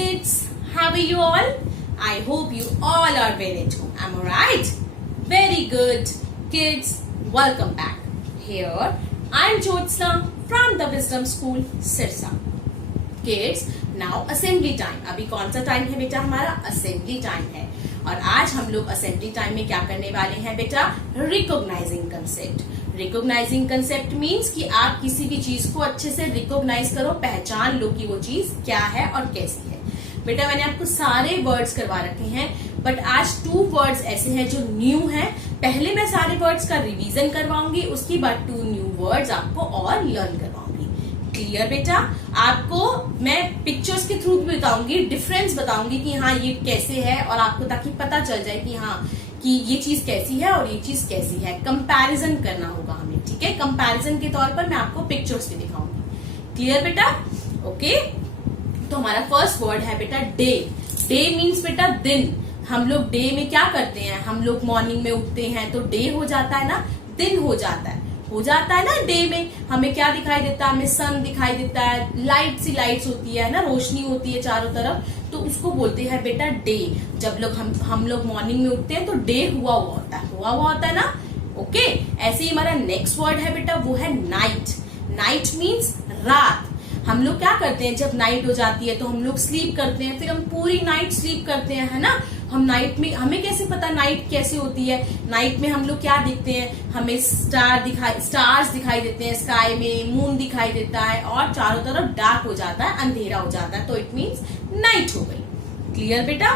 kids, how are you all? I hope you all are well at home. Am I right? Very good. Kids, welcome back. Here, I am Jyotsna from the Wisdom School, Sirsa. Kids, now assembly time. अभी कौन सा time है बेटा? हमारा assembly time है. और आज हम लोग assembly time में क्या करने वाले हैं बेटा? Recognizing concept. Recognising concept means कि आप किसी भी चीज को अच्छे से रिकॉग्नाइज करो, पहचान लो कि वो चीज क्या है और कैसी है. बेटा मैंने आपको सारे वर्ड्स करवा रखे हैं, बट आज 2 वर्ड्स ऐसे हैं जो न्यू हैं. पहले मैं सारे वर्ड्स का रिवीजन करवाऊंगी, उसके बाद 2 न्यू वर्ड्स आपको और लर्न करवाऊंगी. क्लियर बेटा? आपको मैं पिक्चर्स के थ्रू भी बताऊंगी, डिफरेंस बताऊंगी कि हाँ ये कैसे है, और आपको ताकि पता चल जाए कि हाँ कि ये चीज कैसी है और ये चीज कैसी है. कंपैरिजन करना होगा हमें, ठीक है? कंपैरिजन के तौर पर मैं आपको पिक्चर्स भी दिखाऊंगी. क्लियर बेटा? ओके. तो हमारा फर्स्ट वर्ड है बेटा डे. डे मीन्स बेटा दिन. हम लोग डे में क्या करते हैं? हम लोग मॉर्निंग में उठते हैं तो डे हो जाता है ना, दिन हो जाता है ना. डे में हमें क्या दिखाई देता है? हमें सन दिखाई देता है, लाइट्स होती है ना, रोशनी होती है चारों तरफ, तो उसको बोलते हैं बेटा डे. जब लोग हम लोग मॉर्निंग में उठते हैं तो डे हुआ होता है ना. ओके. ऐसे ही हमारा नेक्स्ट वर्ड है बेटा, वो है नाइट. नाइट मीन्स रात. हम लोग क्या करते हैं? जब नाइट हो जाती है तो हम लोग स्लीप करते हैं, फिर हम पूरी नाइट स्लीप करते हैं, है ना. हम नाइट में, हमें कैसे पता नाइट कैसे होती है? नाइट में हम लोग क्या देखते हैं? हमें स्टार्स दिखाई देते हैं स्काई में, मून दिखाई देता है, और चारों तरफ डार्क हो जाता है, अंधेरा हो जाता है, तो इट मीन्स नाइट हो गई. क्लियर बेटा?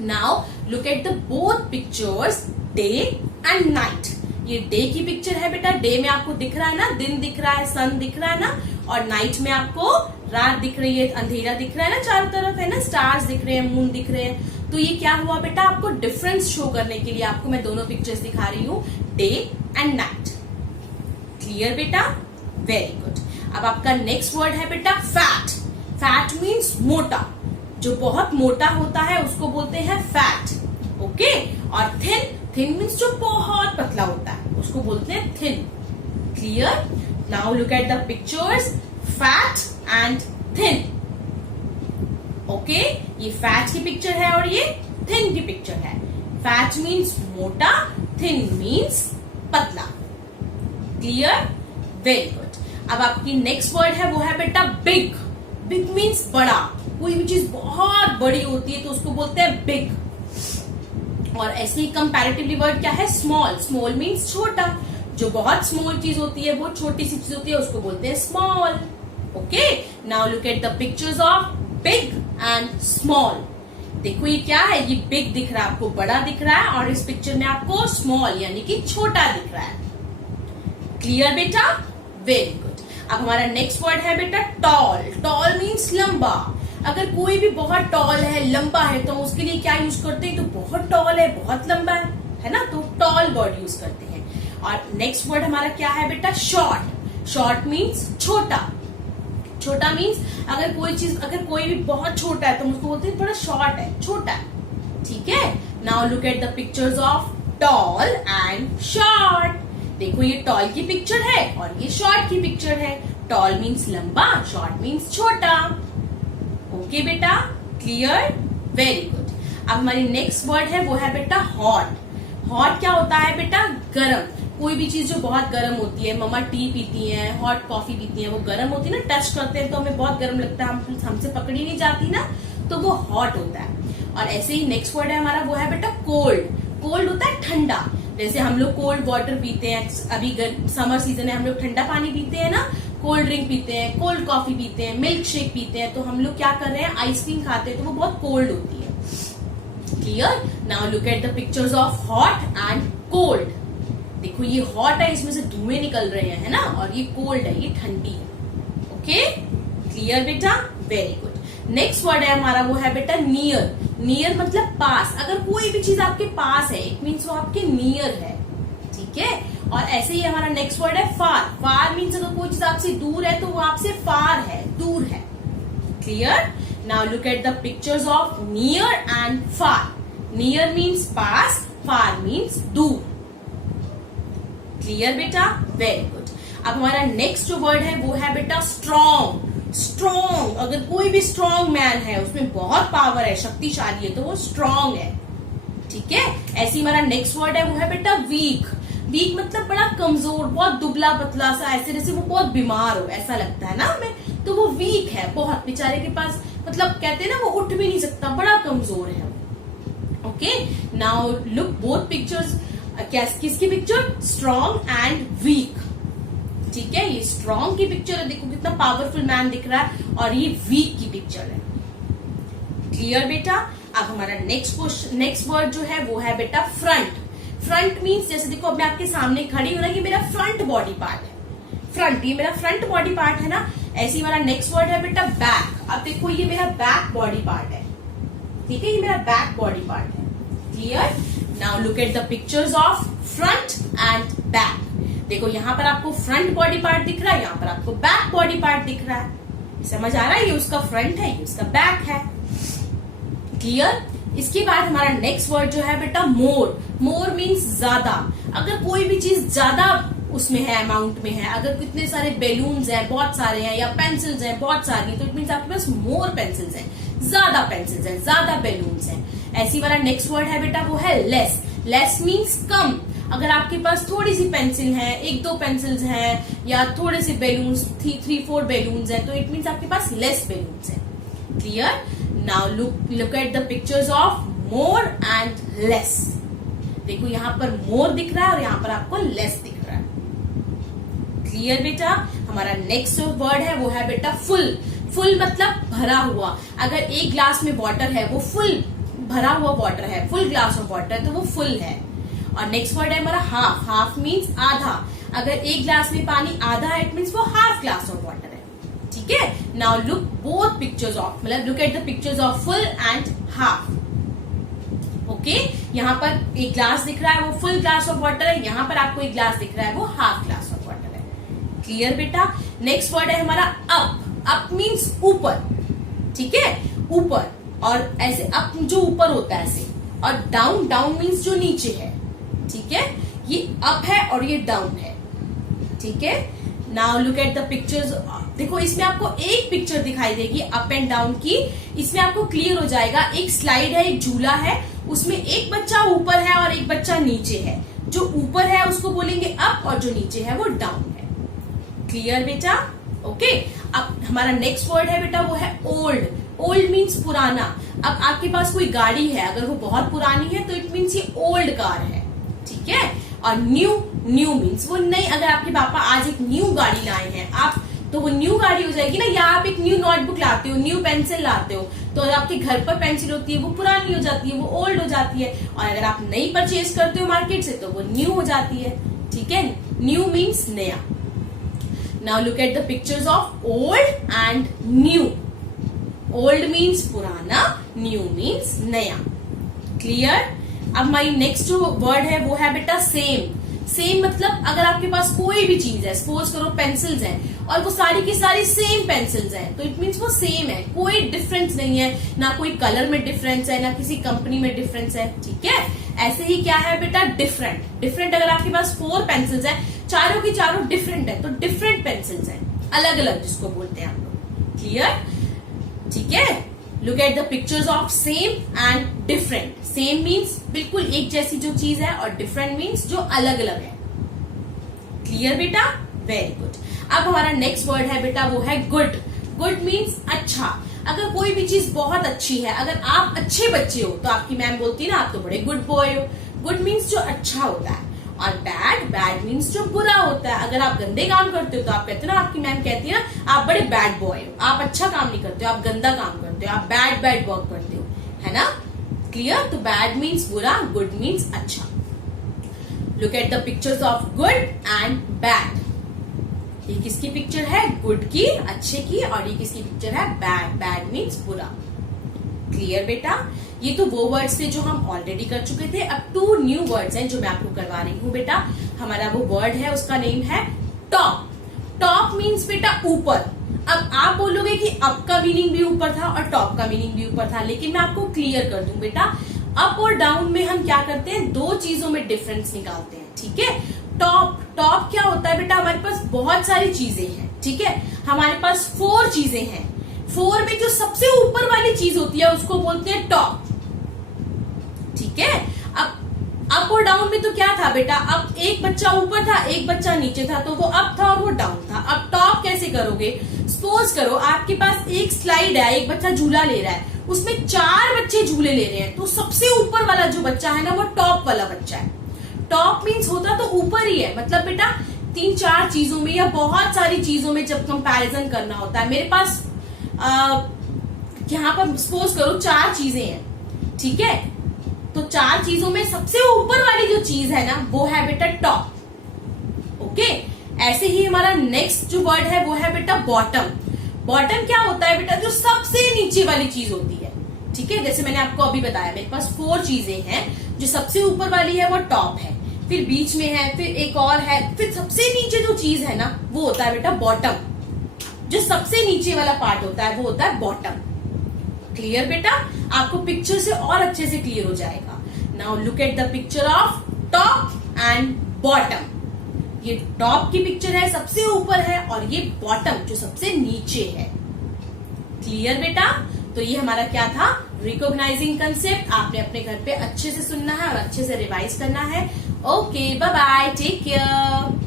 Now look at the both pictures, day and night. ये डे की पिक्चर है बेटा. डे में आपको दिख रहा है ना, दिन दिख रहा है, सन दिख रहा है ना, और नाइट में आपको रात दिख रही है, अंधेरा दिख रहा है ना चारों तरफ, है ना, स्टार्स दिख रहे हैं, मून दिख रहे हैं. तो ये क्या हुआ बेटा? आपको डिफरेंस शो करने के लिए आपको मैं दोनों पिक्चर्स दिखा रही हूँ, डे एंड नाइट. क्लियर बेटा? Very good. अब आपका नेक्स्ट वर्ड है बेटा फैट. फैट मीन्स मोटा. जो बहुत मोटा होता है उसको बोलते हैं फैट. ओके. और थिन मीन्स जो बहुत पतला होता है उसको बोलते हैं thin. Clear? Now look at the pictures, fat and thin. Okay. ये फैट की पिक्चर है और ये थिन की पिक्चर है. फैट मीन्स मोटा, थिन मीन्स पतला. क्लियर? Very good. अब आपकी नेक्स्ट वर्ड है वो है बेटा बिग. बिग मीन्स बड़ा. कोई भी चीज बहुत बड़ी होती है तो उसको बोलते हैं बिग. और ऐसे ही कंपैरेटिवली वर्ड क्या है? स्मॉल. स्मॉल मीन्स छोटा. जो बहुत स्मॉल चीज होती है, बहुत छोटी सी चीज होती है, उसको बोलते हैं small. Okay. Now look at the pictures of big and small. देखो ये क्या है? ये बिग दिख रहा है आपको, बड़ा दिख रहा है, और इस पिक्चर में आपको स्मॉल यानी कि छोटा दिख रहा है. क्लियर बेटा? Very good. अब हमारा नेक्स्ट वर्ड है बेटा टॉल. टॉल मीन्स लंबा. अगर कोई भी बहुत टॉल है, लंबा है, तो उसके लिए क्या यूज करते हैं? तो बहुत टॉल है, बहुत लंबा है ना, तो टॉल वर्ड यूज करते हैं. और नेक्स्ट वर्ड हमारा क्या है बेटा? शॉर्ट. शॉर्ट मीन्स छोटा. छोटा मीन्स अगर कोई भी बहुत छोटा है तो हम उसको बोलते हैं थोड़ा शॉर्ट है, छोटा है. ठीक है. Now look at the pictures of tall and short. देखो ये टॉल की पिक्चर है और ये शॉर्ट की पिक्चर है. टॉल मीन्स लंबा, शॉर्ट मीन्स छोटा. ओके बेटा? क्लियर? Very good. अब हमारी नेक्स्ट वर्ड है वो है बेटा हॉट. हॉट क्या होता है बेटा? गरम. कोई भी चीज जो बहुत गर्म होती है, मम्मा टी पीती हैं, हॉट कॉफी पीती हैं, वो गर्म होती है ना, टच करते हैं तो हमें बहुत गर्म लगता है, हमसे पकड़ी नहीं जाती ना, तो वो हॉट होता है. और ऐसे ही नेक्स्ट वर्ड है हमारा वो है बेटा कोल्ड. कोल्ड होता है ठंडा. जैसे हम लोग कोल्ड वाटर पीते हैं, अभी समर सीजन है, हम लोग ठंडा पानी पीते हैं ना, कोल्ड ड्रिंक पीते हैं, कोल्ड कॉफी पीते हैं, मिल्क शेक पीते हैं, तो हम लोग क्या कर रहे हैं? आइसक्रीम खाते हैं, तो वो बहुत कोल्ड होती है. Clear? Now look at the pictures of hot and cold. देखो ये हॉट है, इसमें से धुएं निकल रहे हैं, है ना, और ये कोल्ड है, ये ठंडी है. ओके. क्लियर बेटा? Very good. नेक्स्ट वर्ड है हमारा वो है बेटा नियर. नियर मतलब पास. अगर कोई भी चीज आपके पास है, इट मीन्स वो आपके नियर है. ठीक है. और ऐसे ही हमारा नेक्स्ट वर्ड है फार. फार मीन्स अगर कोई चीज आपसे दूर है तो वो आपसे फार है, दूर है. Clear? Now look at the pictures of near and far. Near means pass, far means दूर. क्लियर बेटा? Very good. अब हमारा नेक्स्ट जो वर्ड है वो है बेटा स्ट्रॉन्ग. स्ट्रॉन्ग, अगर कोई भी स्ट्रॉन्ग मैन है, उसमें बहुत पावर है, शक्तिशाली है, तो वो स्ट्रॉन्ग है। ठीक है, ऐसे हमारा नेक्स्ट वर्ड है वो है बेटा वीक। वीक मतलब बड़ा कमजोर, बहुत दुबला पतला सा, ऐसे जैसे वो बहुत बीमार हो, ऐसा लगता है ना हमें, तो वो वीक है बहुत, बेचारे के पास मतलब कहते हैं ना वो उठ भी नहीं सकता, बड़ा कमजोर है। Okay, now look both pictures, किसकी पिक्चर, स्ट्रॉन्ग एंड वीक। ठीक है, ये स्ट्रॉन्ग की पिक्चर है, देखो कितना पावरफुल मैन दिख रहा है, और ये वीक की पिक्चर है। क्लियर बेटा। अब हमारा नेक्स्ट वर्ड जो है वो है बेटा फ्रंट। फ्रंट मीन्स जैसे देखो अब मैं आपके सामने खड़ी हूं ना, ये मेरा फ्रंट बॉडी पार्ट है, फ्रंट, ये मेरा फ्रंट बॉडी पार्ट है ना। ऐसे ही हमारा नेक्स्ट वर्ड है बेटा बैक। अब देखो ये मेरा बैक बॉडी पार्ट है, ठीक है, ये मेरा बैक बॉडी पार्ट है। Clear. Now look at the pictures of front end back. देखो यहाँ पर आपको फ्रंट बॉडी पार्ट दिख रहा है, यहाँ पर आपको बैक बॉडी पार्ट दिख रहा है। समझ आ रहा है, ये उसका फ्रंट है, ये उसका बैक है। क्लियर। इसके बाद हमारा नेक्स्ट वर्ड जो है बेटा मोर। मोर मीन्स ज्यादा। अगर कोई भी चीज ज्यादा उसमें है, अमाउंट में है, अगर कितने सारे बैलून्स हैं, बहुत सारे हैं, या पेंसिल्स हैं बहुत सारी, तो इट मीन्स आपके पास मोर पेंसिल्स हैं, ज्यादा पेंसिल्स हैं, ज्यादा बैलून्स हैं। ऐसी वाला नेक्स्ट वर्ड है बेटा वो है लेस। लेस मीन्स कम। अगर आपके पास थोड़ी सी पेंसिल है, एक दो पेंसिल्स हैं, या थोड़े से बैलून्स, 3-4 बैलून्स हैं, तो इट मीन्स आपके पास लेस बैलून्स हैं। Clear. Now look at the pictures of more and less. देखो यहाँ पर मोर दिख रहा है और यहाँ पर आपको लेस दिख रहा है। क्लियर बेटा। हमारा नेक्स्ट वर्ड है वो है बेटा फुल। फुल मतलब भरा हुआ। अगर एक ग्लास में वाटर है, वो फुल भरा हुआ वाटर है, फुल ग्लास ऑफ वाटर है, तो वो फुल है। और नेक्स्ट वर्ड है हमारा हाफ। हाफ मीन्स आधा। अगर एक ग्लास में पानी आधा है, इट मीन्स वो हाफ ग्लास ऑफ वाटर है। ठीक है। Now look both pictures of, मतलब look at the pictures of full and half. Okay, यहाँ पर एक ग्लास दिख रहा है, वो फुल ग्लास ऑफ वाटर है, यहाँ पर आपको एक ग्लास दिख रहा है, वो हाफ ग्लास ऑफ वाटर है। क्लियर बेटा। नेक्स्ट वर्ड है हमारा अप। अप मीन्स ऊपर। ठीक है, ऊपर। और ऐसे अप जो ऊपर होता है ऐसे, और डाउन, डाउन मीन्स जो नीचे है। ठीक है, ये अप है और ये डाउन है। ठीक है। Now look at the pictures. देखो इसमें आपको एक पिक्चर दिखाई देगी अप एंड डाउन की, इसमें आपको क्लियर हो जाएगा। एक स्लाइड है, एक झूला है, उसमें एक बच्चा ऊपर है और एक बच्चा नीचे है। जो ऊपर है उसको बोलेंगे अप और जो नीचे है वो डाउन है। क्लियर बेटा। ओके। अब हमारा नेक्स्ट वर्ड है बेटा वो है ओल्ड। ओल्ड मीन्स पुराना। अब आपके पास कोई गाड़ी है, अगर वो बहुत पुरानी है तो इट मीन्स ये ओल्ड कार है। ठीक है। और न्यू, न्यू मीन्स वो नई। अगर आपके पापा आज एक न्यू गाड़ी लाए हैं आप, तो वो न्यू गाड़ी हो जाएगी ना। या आप एक न्यू नोटबुक लाते हो, न्यू पेंसिल लाते हो, तो आपके घर पर पेंसिल होती है वो पुरानी हो जाती है, वो ओल्ड हो जाती है। और अगर आप नई परचेज करते हो मार्केट से तो वो न्यू हो जाती है। ठीक है, न्यू मीन्स नया। Now look at the pictures of old and new. Old means पुराना, न्यू मीन्स नया। क्लियर। अब हमारी नेक्स्ट जो वर्ड है वो है बेटा सेम। सेम मतलब अगर आपके पास कोई भी चीज है, सपोज करो पेंसिल्स हैं और वो सारी की सारी सेम पेंसिल्स हैं, तो इट मीन्स वो सेम है, कोई डिफरेंस नहीं है, ना कोई कलर में डिफरेंस है, ना किसी कंपनी में डिफरेंस है। ठीक है। ऐसे ही क्या है बेटा डिफरेंट। डिफरेंट अगर आपके पास 4 पेंसिल्स हैं, चारों की चारों डिफरेंट है, तो डिफरेंट पेंसिल्स हैं, अलग अलग जिसको बोलते हैं आप लोग। क्लियर। ठीक है। Look at the pictures of same and different. Same means बिल्कुल एक जैसी जो चीज है, और डिफरेंट मीन्स जो अलग अलग है। क्लियर बेटा। Very good. अब हमारा नेक्स्ट वर्ड है बेटा वो है गुड। गुड मीन्स अच्छा। अगर कोई भी चीज बहुत अच्छी है, अगर आप अच्छे बच्चे हो तो आपकी मैम बोलती है ना आप तो बड़े गुड बॉय हो। गुड मीन्स जो अच्छा होता है। और बैड, बैड मीन्स जो बुरा होता है। अगर आप गंदे काम करते हो तो आप कहते हो ना, आपकी मैम कहती है ना आप बड़े बैड बॉय हो, आप अच्छा काम नहीं करते हो, आप गंदा काम करते हो, आप बैड बैड वर्क करते हो, है ना। क्लियर। तो बैड मीन्स बुरा, गुड मीन्स अच्छा। Look at the pictures of good and bad. ये किसकी पिक्चर है? गुड की, अच्छे की। और ये किसकी पिक्चर है? बैड। बैड मीन्स बुरा। क्लियर बेटा। ये तो वो वर्ड्स थे जो हम ऑलरेडी कर चुके थे। अब 2 न्यू वर्ड्स हैं जो मैं आपको करवा रही हूँ बेटा। हमारा वो वर्ड है, उसका नेम है टॉप। टॉप मीन्स बेटा ऊपर। अब आप बोलोगे कि अप का मीनिंग भी ऊपर था और टॉप का मीनिंग भी ऊपर था, लेकिन मैं आपको क्लियर कर दूं बेटा। अप और डाउन में हम क्या करते हैं, 2 चीजों में डिफरेंस निकालते हैं। ठीक है। टॉप, टॉप क्या होता है बेटा, हमारे पास बहुत सारी चीजें हैं, ठीक है। हमारे पास 4 चीजें हैं। 4 में जो सबसे ऊपर वाली चीज होती है उसको बोलते हैं टॉप, ठीक है। अब अप और डाउन में तो क्या था बेटा, अब एक बच्चा ऊपर था, एक बच्चा नीचे था, तो वो अप था और वो डाउन था। अब टॉप कैसे करोगे, सपोज करो आपके पास एक स्लाइड है, एक बच्चा झूला ले रहा है, उसमें 4 बच्चे झूले ले रहे हैं, तो सबसे ऊपर वाला जो बच्चा है ना वो टॉप वाला बच्चा है। टॉप मीन्स होता तो ऊपर ही है, मतलब बेटा 3-4 चीजों में या बहुत सारी चीजों में जब कंपैरिजन करना होता है, मेरे पास यहाँ पर सपोज करो 4 चीजें हैं, ठीक है। तो 4 चीजों में सबसे ऊपर वाली जो चीज है ना वो है बेटा टॉप, ओके। ऐसे ही हमारा नेक्स्ट जो वर्ड है वो है बेटा बॉटम। बॉटम क्या होता है बेटा, जो सबसे नीचे वाली चीज होती है, ठीक है। जैसे मैंने आपको अभी बताया मेरे पास 4 चीजें हैं, जो सबसे ऊपर वाली है वो टॉप है, फिर बीच में है, फिर एक और है, फिर सबसे नीचे जो चीज है ना वो होता है बेटा बॉटम। जो सबसे नीचे वाला पार्ट होता है वो होता है बॉटम। क्लियर बेटा, आपको पिक्चर से और अच्छे से क्लियर हो जाएगा। Now look at the picture of top and bottom. ये टॉप की पिक्चर है, सबसे ऊपर है, और ये बॉटम जो सबसे नीचे है। क्लियर बेटा, तो ये हमारा क्या था, रिकॉग्नाइजिंग कंसेप्ट। आपने अपने घर पे अच्छे से सुनना है और अच्छे से रिवाइज करना है। Okay, bye bye, take care.